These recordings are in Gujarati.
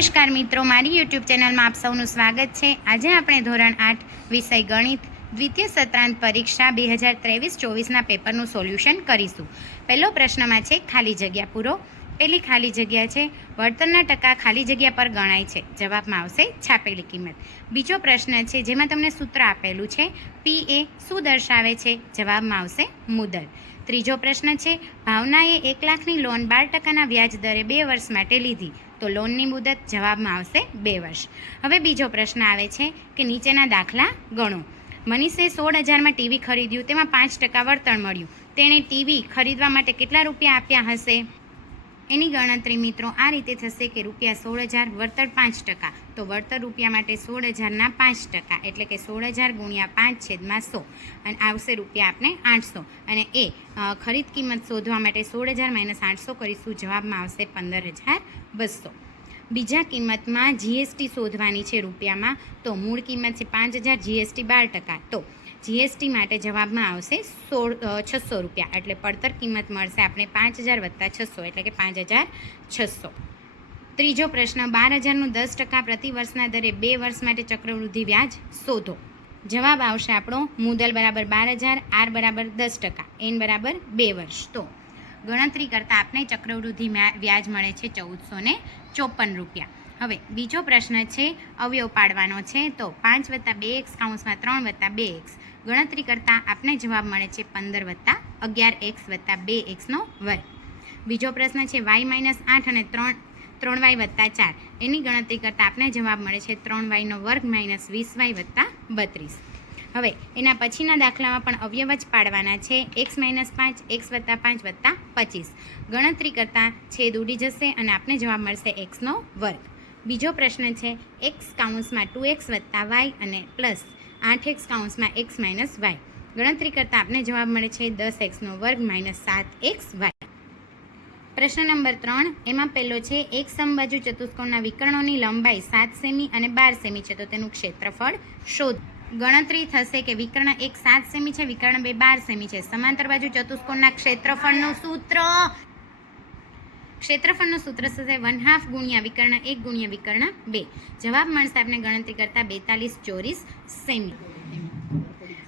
નમસ્કાર મિત્રો, મારી યુટ્યુબ ચેનલમાં આપ સૌનું સ્વાગત છે। આજે આપણે ધોરણ 8 વિષય ગણિત દ્વિતીય સત્રાંત પરીક્ષા 2023-24ના પેપરનું સોલ્યુશન કરીશું। પહેલો પ્રશ્નમાં છે ખાલી જગ્યા પૂરો। પહેલી ખાલી જગ્યા છે વળતરના ટકા ખાલી જગ્યા પર ગણાય છે। જવાબમાં આવશે છાપેલી કિંમત। બીજો પ્રશ્ન છે જેમાં તમને સૂત્ર આપેલું છે પી એ શું દર્શાવે છે? જવાબમાં આવશે મુદ્દલ। ત્રીજો પ્રશ્ન છે ભાવનાએ 1 લાખની લોન 12% વ્યાજ દરે 2 વર્ષ માટે લીધી તો લોનની મુદત? જવાબમાં આવશે 2 વર્ષ। હવે બીજો પ્રશ્ન આવે છે કે નીચેના દાખલા ગણો। મનીષે 16,000માં ટીવી ખરીદ્યું, તેમાં 5% વળતર મળ્યું। તેણે ટીવી ખરીદવા માટે કેટલા રૂપિયા આપ્યા હશે? એની ગણતરી મિત્રો આ રીતે થશે કે રૂપિયા 16,000 વળતર 5%, તો વળતર રૂપિયા માટે 16,000ના 5%, એટલે કે 16,000 ગુણ્યા 5/100 અને આવશે રૂપિયા આપણે 800। અને એ ખરીદ કિંમત શોધવા માટે 16,000 - 800 કરીશું। જવાબમાં આવશે 15,200। બીજા કિંમતમાં જીએસટી શોધવાની છે રૂપિયામાં, તો મૂળ કિંમત છે 5,000, જીએસટી 12%, તો જીએસટી માટે જવાબમાં આવશે 600 રૂપિયા, એટલે પડતર કિંમત મળશે આપણે 5,000 + 600, એટલે કે 5,600। ત્રીજો પ્રશ્ન 12,000નું 10% પ્રતિ વર્ષના દરે 2 વર્ષ માટે ચક્રવૃદ્ધિ વ્યાજ શોધો। જવાબ આવશે આપણો મુદ્દલ બરાબર 12,000, આર બરાબર 10%, એન બરાબર 2 વર્ષ। તો ગણતરી કરતાં આપણે ચક્રવૃદ્ધિ વ્યાજ મળે છે 1,454 રૂપિયા। હવે બીજો પ્રશ્ન છે અવયવ પાડવાનો છે, તો 5 + 2x કૌંસમાં 3 + 2x ગણતરી કરતાં આપણે જવાબ મળે છે 15 + 11x + 2x²। બીજો પ્રશ્ન છે y - 8 અને 3y + 4 એની ગણતરી કરતાં આપણે જવાબ મળે છે 3y² - 20y + 32। હવે એના પછીના દાખલામાં પણ અવયવ જ પાડવાના છે, x - 5 x + 5 + 25 ગણતરી કરતાં છેદ ઉડી જશે અને આપણે જવાબ મળશે x²। બીજો પ્રશ્ન છે x કૌંસમાં 2x + y અને પ્લસ 8x કૌંસમાં x - y ગણતરી કરતાં આપણે જવાબ મળે છે 10x² - 7xy। પ્રશ્ન નંબર 3 એમાં પહેલો છે એક સમબાજુ ચતુષ્કોણના વિકર્ણોની લંબાઈ 7 સેમી અને 12 સેમી છે, તો તેનું ક્ષેત્રફળ શોધો। ગણતરી થશે કે વિકર્ણ 1 7 સેમી છે, વિકર્ણ 2 12 સેમી છે। સમાંતર બાજુ ચતુષ્કોણના ક્ષેત્રફળનું સૂત્ર થશે 1/2 ગુણ્યા વિકર્ણ 1 ગુણ્યા વિકર્ણ 2। જવાબ મળશે આપણે ગણતરી કરતાં 42 ચોરસ સેમી।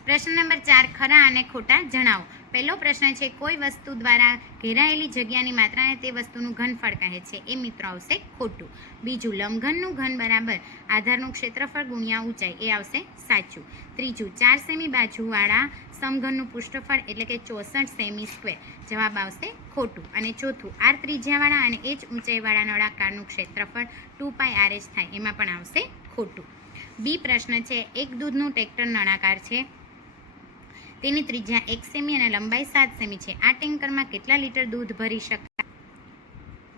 પ્રશ્ન નંબર 4 ખરા અને ખોટા જણાવો। પહેલો પ્રશ્ન છે કોઈ વસ્તુ દ્વારા ઘેરાયેલી જગ્યાની માત્રાને તે વસ્તુનું ઘનફળ કહે છે, એ મિત્રો આવશે ખોટું। બીજું લંબઘનનું ઘન બરાબર આધારનું ક્ષેત્રફળ ગુણ્યા ઊંચાઈ, એ આવશે સાચું। ત્રીજું 4 સેમી બાજુવાળા સમઘનનું પૃષ્ઠફળ એટલે કે 64 સેમી², જવાબ આવશે ખોટું। અને ચોથું r ત્રિજ્યાવાળા અને h ઊંચાઈવાળા નળાકારનું ક્ષેત્રફળ 2πrh થાય, એમાં પણ આવશે ખોટું। બી પ્રશ્ન છે એક દૂધનું ટ્રેક્ટર નળાકાર છે, તેની ત્રિજ્યા 1 સેમી અને લંબાઈ 7 સેમી છે। આ ટેન્કરમાં કેટલા લીટર દૂધ ભરી શકાય?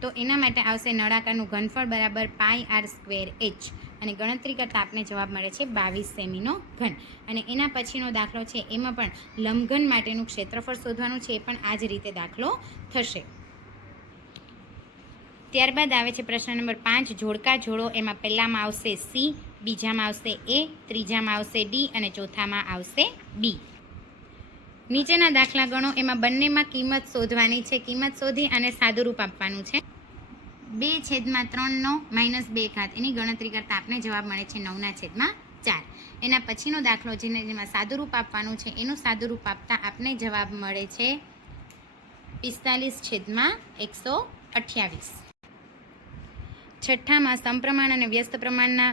તો એના માટે આવશે નળાકારનું ઘનફળ બરાબર πr²h અને ગણતરી કરતાં આપણે જવાબ મળે છે 22 સેમીનો ઘન। અને એના પછીનો દાખલો છે એમાં પણ લંબઘન માટેનું ક્ષેત્રફળ શોધવાનું છે, એ પણ આ જ રીતે દાખલો થશે। ત્યારબાદ આવે છે પ્રશ્ન નંબર 5 જોડકા જોડો। એમાં પહેલામાં આવશે સી, બીજામાં આવશે એ, ત્રીજામાં આવશે ડી અને ચોથામાં આવશે બી। નીચેના દાખલા ગણો। એમાં બંનેમાં કિંમત શોધવાની છે, કિંમત શોધી અને સાદુરૂપ આપવાનું છે। 2/3 -2 એની ગણતરી કરતાં આપણે જવાબ મળે છે 9/4। એના પછીનો દાખલો જેમાં સાદુરૂપ આપવાનું છે, એનું સાદુરૂપ આપતા આપણે જવાબ મળે છે 45/128। છઠ્ઠામાં સમપ્રમાણ અને વ્યસ્ત પ્રમાણના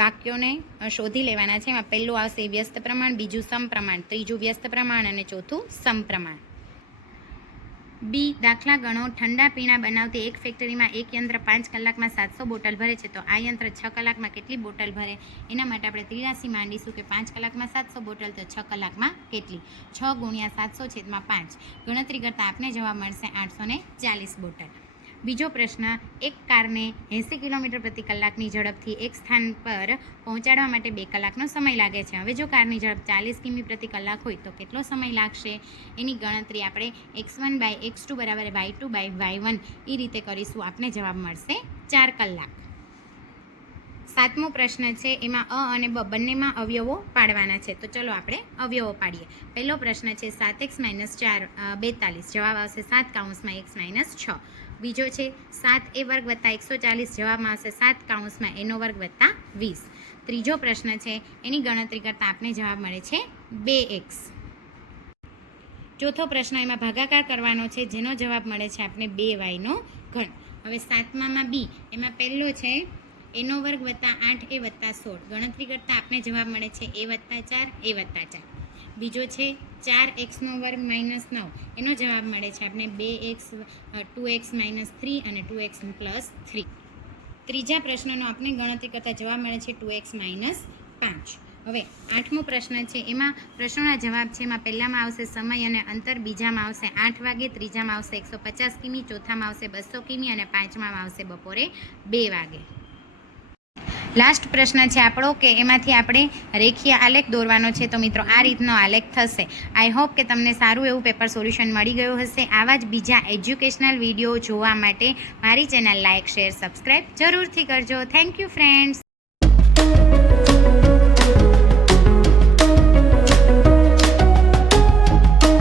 વાક્યોને શોધી લેવાના છે। એમાં પહેલું આવશે વ્યસ્ત પ્રમાણ, બીજું સમપ્રમાણ, ત્રીજું વ્યસ્ત પ્રમાણ અને ચોથું સમપ્રમાણ। બી દાખલા ગણો। ઠંડા પીણા બનાવતી એક ફેક્ટરીમાં એક યંત્ર 5 કલાકમાં 700 બોટલ ભરે છે, તો આ યંત્ર 6 કલાકમાં કેટલી બોટલ ભરે? એના માટે આપણે ત્રિરાશી માંડીશું કે 5 કલાકમાં 700 બોટલ, તો 6 કલાકમાં કેટલી? 6 ગુણ્યા 700/5 ગણતરી કરતાં આપણે જવાબ મળશે 840 બોટલ। બીજો પ્રશ્ન એક કારને 80 કિલોમીટર પ્રતિ કલાકની ઝડપથી એક સ્થાન પર પહોંચાડવા માટે 2 કલાકનો સમય લાગે છે। હવે જો કારની ઝડપ 40 કિમી પ્રતિ કલાક હોય તો કેટલો સમય લાગશે? એની ગણતરી આપણે x1/x2 = y2/y1 એ રીતે કરીશું, આપણે જવાબ મળશે 4 કલાક। સાતમો પ્રશ્ન છે એમાં અ અને બ બંનેમાં અવયવો પાડવાના છે. તો ચલો આપણે અવયવો પાડીએ. પહેલો પ્રશ્ન છે 7x - 4 42, જવાબ આવશે 7 કૌંસમાં x - 6. બીજો છે 7a² + 140, જવાબમાં આવશે 7 કૌંસમાં a² + 20. ત્રીજો પ્રશ્ન છે એની ગણતરી કરતાં આપણે જવાબ મળે છે 2x. ચોથો પ્રશ્ન એમાં ભાગાકાર કરવાનો છે, જેનો જવાબ મળે છે આપણે 2y². હવે સાતમામાં બી એમાં પહેલો છે a² + 8a + 16, ગણતરી કરતાં આપણે જવાબ મળે છે a + 4 a + 4. બીજો છે 4x² - 9, એનો જવાબ મળે છે આપણે 2x 2x - 3 અને 2x + 3. ત્રીજા પ્રશ્નનો આપણે ગણતરી કરતાં જવાબ મળે છે 2x - 5. હવે આઠમો પ્રશ્ન છે એમાં પ્રશ્નોના જવાબ છે. એમાં પહેલામાં આવશે સમય અને અંતર, બીજામાં આવશે 8 વાગે, ત્રીજામાં આવશે 150 કિમી, ચોથામાં આવશે 200 કિમી અને પાંચમામાં આવશે બપોરે 2 વાગે. લાસ્ટ પ્રશ્ન છે આપણો કે એમાંથી આપણે રેખીય આલેખ દોરવાનો છે. તો મિત્રો આ રીતનો આલેખ થશે. આઈ હોપ કે તમને સારું એવું પેપર સોલ્યુશન મળી ગયું હશે. આવા જ બીજા એજ્યુકેશનલ વિડીયો જોવા માટે મારી ચેનલ લાઇક, શેર, સબસ્ક્રાઈબ જરૂરથી કરજો. Thank you friends.